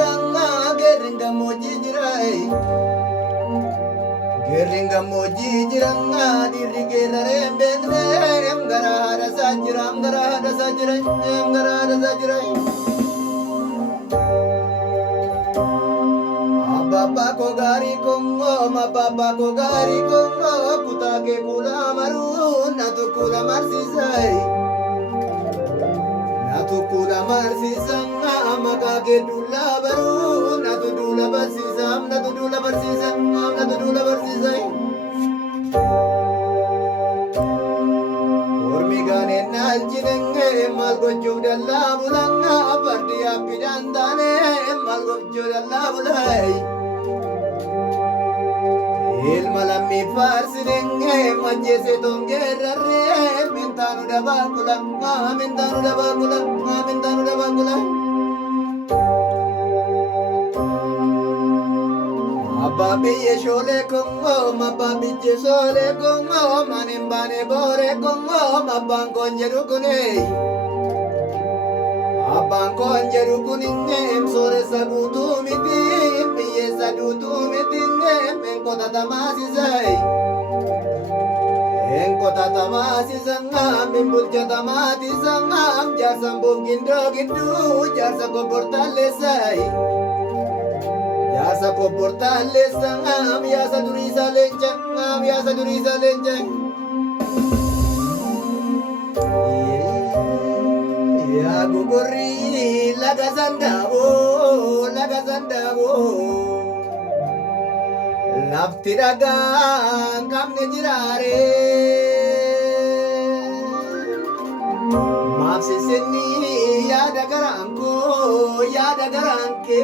jiranga geringa moji jirai geringa moji jiranga dirigera rembedre gara hada sajiram gara hada sajirai gara hada sajirai Bapa ko gari kongo ma papa ko gari kongo kutake kula maru natu kula marsisai natu kula marsisanga makake dula baru natu dula barsisam natu dula barsisam natu dula barsisai ormi gane naljinenge mal gochu dalla bulanga parti apidandane mal gochu dalla bulai ilma lammi farsinenge majjese tongerarre mentanu dabakula mentanu dabakula mentanu dabakula abba biye shole kongo mabba bijje sole kongo manimbane bore kongo mabban konjeru kune abban konjeru kuninge sore sagutu miti biye sagutu mitinge engkota tamasisai engkota tamasisangam bimbulja tamatisangam jasa bungkindo gitu jasa koportalesai jasa koportalesangam jasa durisa lencang jasa durisa lencang ya guguri laga sandawo lafti dagang kamne jirare maaf sisini ya dagaranku ya dagaranke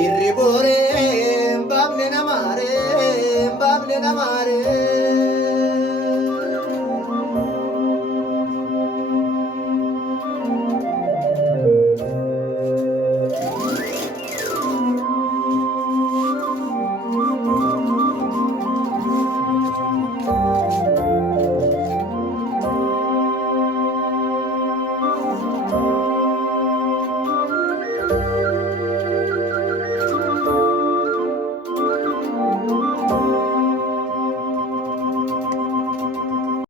irri bore babne namare